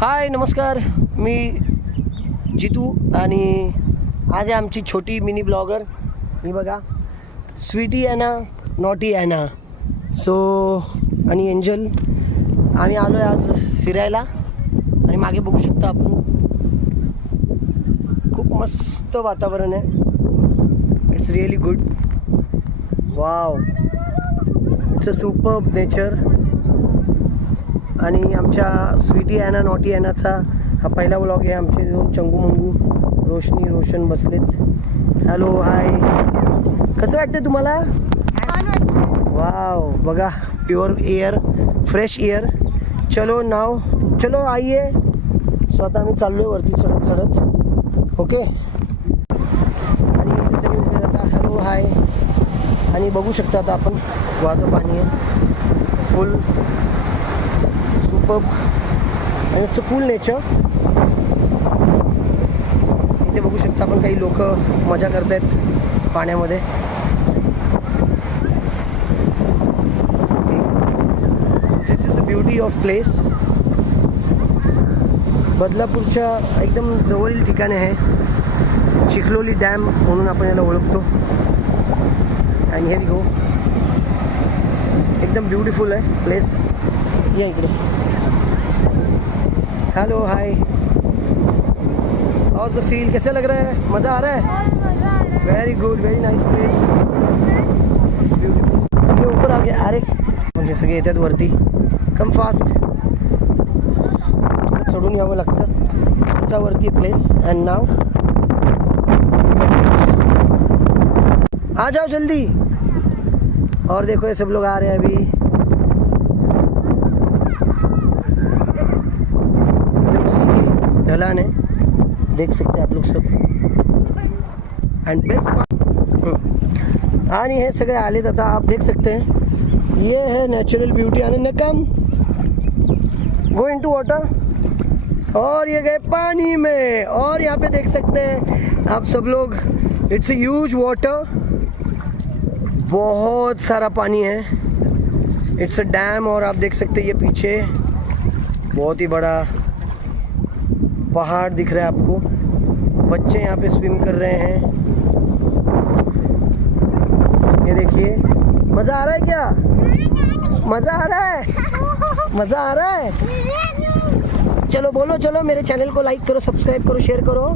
हाय नमस्कार, मी जितू आणि आज आहे आमची छोटी मिनी ब्लॉगर. ही बघा, स्वीटी ॲना, नॉटी ॲना, सो आणि एंजल. आम्ही आलो आहे आज फिरायला आणि मागे बघू शकता आपण, खूप मस्त वातावरण आहे. It's really good. Wow, it's a superb nature. आणि आमच्या स्वीटी ॲना नॉटी ॲनाचा हा पहिला व्लॉग आहे. आमचे दोन चंगू मंगू रोशनी रोशन बसलेत. हॅलो हाय, कसं वाटतं तुम्हाला? वाव, बघा प्युअर एअर, फ्रेश एअर. चलो नाव, चलो आइए. स्वतः आम्ही चाललो आहे वरती चढत चढत. ओके. आणि जसं की उद्या जाता हॅलो हाय. आणि बघू शकता आता आपण, वाहतं पाणी आहे फुल सुपर्ब आणि इट्स अ कूल नेचर. इथे बघू शकता आपण, काही लोक मजा करतायत पाण्यामध्ये. This is the beauty of place. बदलापूरच्या एकदम जवळील ठिकाणी आहे. चिखलोली डॅम म्हणून आपण याला ओळखतो. आणि हे गो एकदम ब्युटिफुल आहे प्लेस. या इकडे. Hello hi, how the feel, कैसे लग रहा है? मज़ा आ रहा है? Very good, very nice place, it's beautiful. आम्ही ऊपर आ गए. अरे म्हणजे सगळे येतात वरती. कम फास्ट, थोडं चढून यावं लागतं. चा वरती प्लेस. एंड नाउ आ जाओ जल्दी. और देखो ये सब लोग आ रहे हैं अभी. एकदम सीधी ढलान है, देख सकते हैं आप लोग सब. End best. आणि हे सगळे आलेत आता, आप देख सकते हैं. ये है नेचुरल ब्यूटी. आनंद कम गो इनटू वाटर. और ये गए पानी में. और यहाँ पे देख सकते हैं आप सब लोग, इट्स अ ह्यूज वाटर. बहुत सारा पानी है. It's a dam. और आप देख सकते हैं ये पीछे बहुत ही बड़ा पहाड़ दिख रहा है आपको. बच्चे यहाँ पे स्विम कर रहे हैं. ये देखिए, मज़ा आ रहा है क्या? मज़ा आ रहा है? मज़ा आ रहा है? चलो बोलो, चलो मेरे चैनल को लाइक करो, सब्सक्राइब करो, शेयर करो.